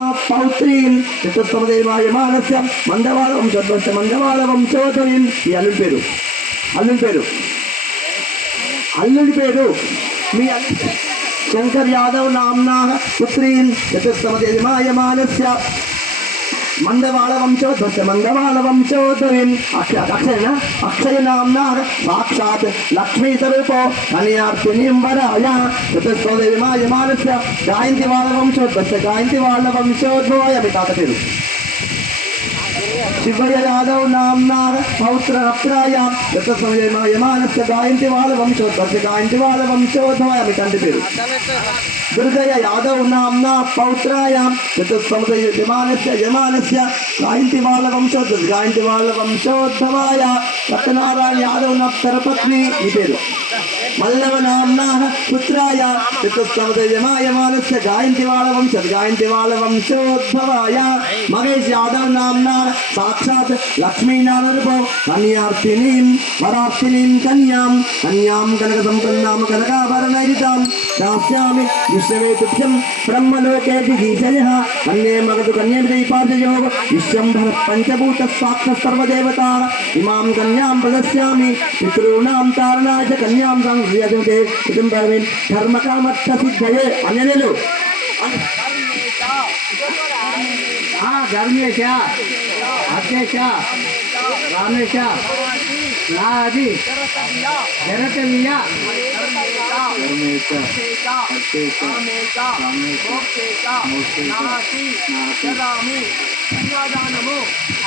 పౌత్రీం చతుస్తమదేవాయమానస్య మందవాళ వంశోద్భవస్య మందవాళ వంశోద్భవీం. ఈ అల్లుడి పేరు మీ శంకర్ యాదవ్ నామ్నా పుత్రీం చతుస్తమదేవాయమానస్య మందవాళ వంశోద్భవస్య మందవాళ వంశోద్భవీం. అక్షయ నామ్నా సాక్షాత్ లక్ష్మీ స్వరూపో కన్యార్తినీం వరాయ చతుస్తమదేవాయమానస్య గాయంతి వాళ్ళ వంశోద్భవస్య గాయంతి వాళ్ళ వంశోద్భవాయ. మీ తాత పేరు శివయ్య యాదవ్ నామ్నా పౌత్రప్రాయ చతుస్తమదేవాయమానస్య గాయంతి వాళ్ళ వంశోద్భవస్య గాయంతి వాళ్ళ వంశోద్భవాయ. మీ తండ్రి పేరు దుర్గయ్య యాదవ్ నామ్నా పౌత్రాయ చతుస్తమదేవాయమానస్య యమానస్య గాయంతి వాళ్ళ వంశోద్భవస్య గాయంతి వాళ్ళ వంశోద్భవాయ. సత్యనారాయణ యాదవ్ నప్తరపత్ని. మీ పేరు మల్లవ నామ్నా పుత్రాయ చతుస్తమదేవాయమానస్య గాయంతి వాళ్ళ వంశోద్భవాయ. మహేష్ యాదవ్ నామ్నా సాక్షాత్ లక్ష్మీనారాయణ కన్యార్తినీం వరార్తినీం కన్యాం కనక సంపన్నాం కనకాభరణైతాం దాస్యామి విశ్వవేతుభ్యం బ్రహ్మలోకే దిగీజయః. కన్యే మగధు కన్యేపాదయోగ విశ్వంభర పంచభూత సాక్ష సర్వదేవతా ఇమాం కన్యాం ప్రదస్యామి పితॄణాం తారణాయ కన్యాం సంహృయతే కుటుంబమే ధర్మకామర్థ సిద్ధయే. అన్యలు ధర్మేశ అధ్యక్ష రామేశ నాది జనతనీయ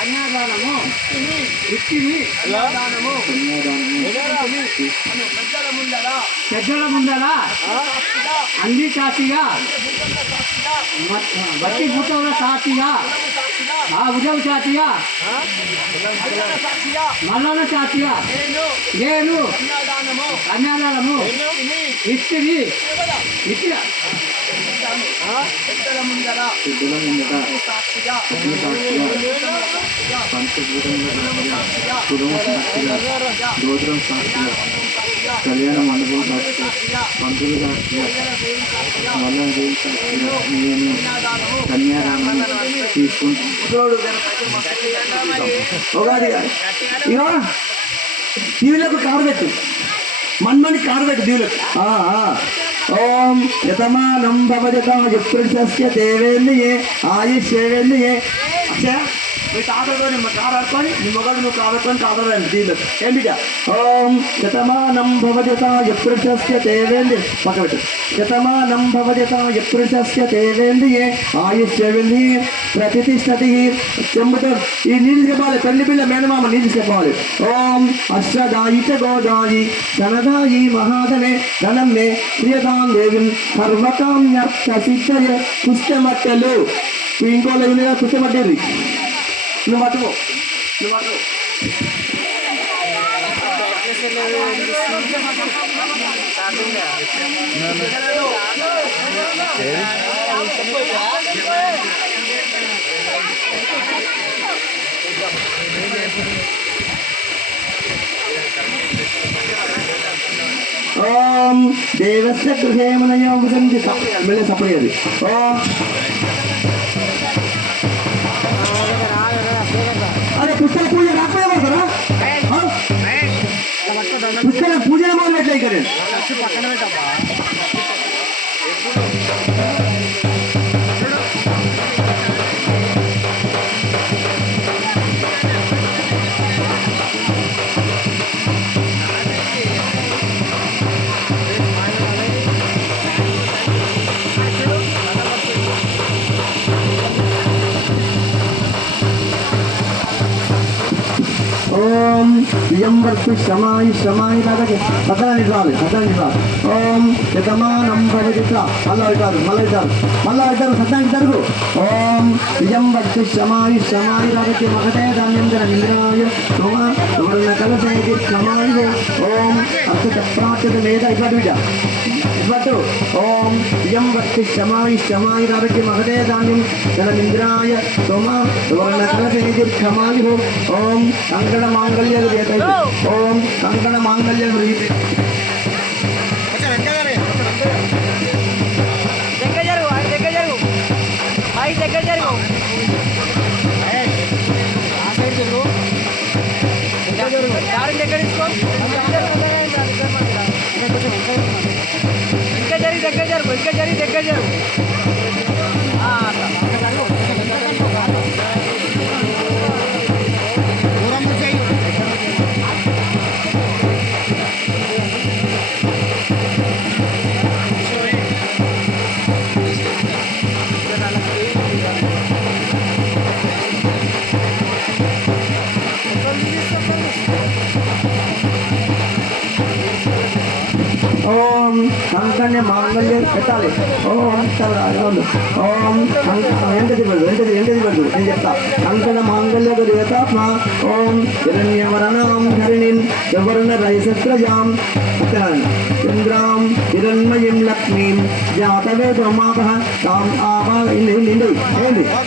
అన్యాదానము ఇచ్చిని పెద్దల ముందర అన్ని సాక్షిగా బట్టి పుట్టవుల సాక్షిగా ఆ ఉదయం సాక్షిగా మల్లన సాక్షిగా నేను కన్యాదానము ఇచ్చిని ఇచ్చిన కళ్యాణ మండపం సాక్షిగా పంతులు సాక్షిగా మల్లదేవి సాక్షిగా నేను కన్యాదానం తీసుకుంటాను. దీవులకు కారబెట్టు మన్మని కారబెట్టు దీవులకు. ఓం యతమానం భవజతా యుక్తస్య దేవేంద్రియే ఆయుష్యేంద్రియే. అక్షయ మీ తాతతో కాదనుకొని నీ మొగడు నువ్వు కాదనుకొని దీవులకు ఏం బిడ్డ. ఓం శతమానం భవజతా యుక్తస్య దేవేంద్రి పక్కబెట్టు. శతమానం భవజతా యుక్తస్య దేవేంద్రియే ఆయుష్యేంద్రియే ప్రతిష్టతి. చెంబుతో ఈ నీళ్ళు చెప్పాలి. పెళ్లి పిల్ల మేనమామ నీళ్ళు చెప్పాలి. ఓం అష్టదాయి చ గోదాయి ధనదాయి మహాధనే ధనమ్మే ప్రియతాం దేవి సర్వకామ్యర్థ సిద్ధయే. పుస్తమట్టెలు ఇంకో లేదా పుస్తమట్టేది నువ్వు పట్టుకో ఓం దేవస్య గృహే మనయో వదంతి మళ్ళీ సపరేది. ఓం అరే పుస్తక పూజ రాకపోయే పడతారా? పుస్తక పూజలు మొదలెట్లా ఇక్కడ ఓం ఇయం వర్షు శమాయి కాదకి పదానికి రావాలి. ఓం యతమానం భవజిత్ర మళ్ళా అవుతారు సత్యానికి జరుగు. ఓం ఇయం వర్షు శమాయి కాదకి మగటే ధాన్యం ఇంద్రాయ సువర్ణ కలశేకి క్షమాయి. ఓం అర్థ ప్రాప్యత మీద ఇవ్వట్టు. ఓం ఇయం వర్షు శమాయి కాదకి మగటే ధాన్యం ఇంద్రాయ సువర్ణ కలశేకి క్షమాయి. ఓం కంకణ మాంగళ్య ఓం కంకణ మాంగళ్య దగ్గర ఓం కంకణ్య మాంగళ్యం పెట్టాలి. ఓం ఓం ఎంతది పడు నేను చెప్తా. కంకణ మాంగళ్య దేవతాత్మ ఓం హిరణ్యవరణాం ధరణిం సువర్ణ రైసత్రజాం చంద్రాం హిరణ్మయీం లక్ష్మీం జాతవేదో మాపః తాం ఆభాగ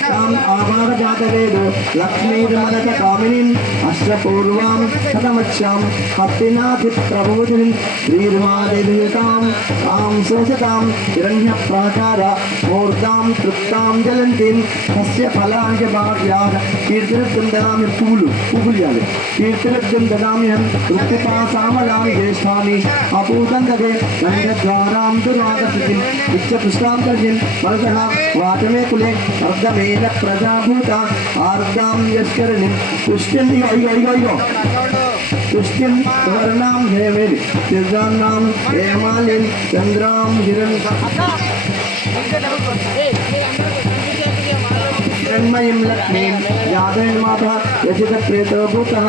తాం ఆభాగ జాతవేదో లక్ష్మీర్మలక కామినీం అష్టపూర్వాం శతమక్షాం హస్తినాథి ప్రబోధినిం శ్రీర్మాదేవితాం తాం శోషతాం హిరణ్యప్రాకార మూర్తాం తృప్తాం జలంతిం సస్య ఫలాంచ భాగ్యాః కీర్తిరత్నం దదామి పువ్వులు ఇవ్వాలి. కీర్తిరత్నం దదామ్యహం వృత్తిపాసామలాని జ్యేష్ఠాని అపూతం దదే గంధద్వారాం దురాగతిం ఇచ్చపుష్టాం తర్జిం మనసః వాచమే కులే అర్ధమేన ప్రజాభూత ఆర్దాం యస్కరణిం పుష్టిం ఇగో పుష్టిం సువర్ణాం హేమేలి సిద్ధాన్నాం హేమాలిం చంద్రాం హిరణ్మయీం లక్ష్మీం యాదయన్మాతః యజిత ప్రేతో భూతః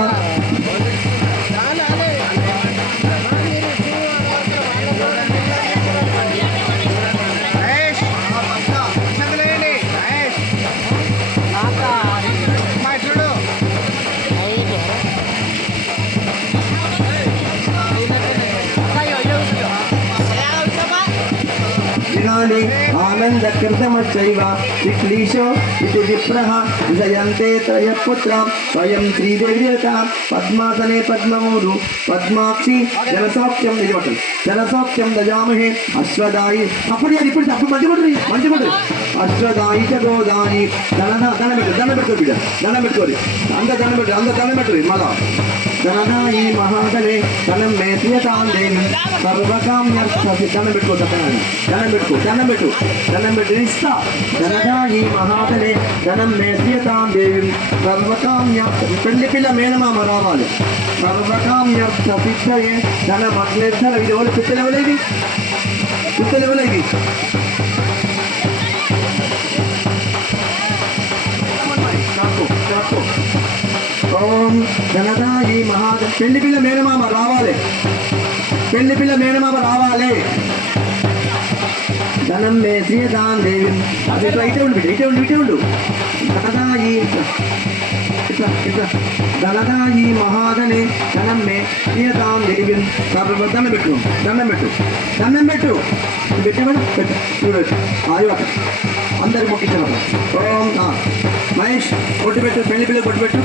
ఆనంద కృతమచ్చైవ విక్లీశో ఇది విప్రః విజయంతే త్రయపుత్ర స్వయం శ్రీదేవిత పద్మాసనే పద్మమూరు పద్మాక్షి జనసౌఖ్యం నిజమటం జనసౌఖ్యం దజామహే అశ్వదాయి అప్పుడు అది ఇప్పుడు తప్పు మంచి అశ్వదాయి చ గోదాని దండం పెట్టుకోరి అంత దండం పెట్టుకోరి మళ్ళా ధనదాయి మహాదనే ధనం మేత్యతాం దేవి సర్వకామ్యర్థి దండం పెట్టు ఇస్తా. ధనదాయి మహాదనే ధనం మేత్యతాం దేవి సర్వకామ్యర్థ పెళ్లి పిల్ల మేనమామ రావాలి. సర్వకామ్యర్థ సిద్ధయే ధనమగ్నిర్థ ఇది ఎవరు పిత్తలెవలేవి ఓం ధనదాయి మహాద పెళ్లి పిల్ల మేనమామ రావాలి. ధనం మే శ్రీయతాం దేవి అది ఇటే ఉండు ధనదాయి మహాదనే ధనం మే శ్రీయతాం దేవి దండం పెట్టు చూడవచ్చు ఆయువక అందరికి మొక్కించమాట. ఓం మహేష్ బొట్టు పెట్టు పెళ్లి పిల్లలు బొట్టు పెట్టు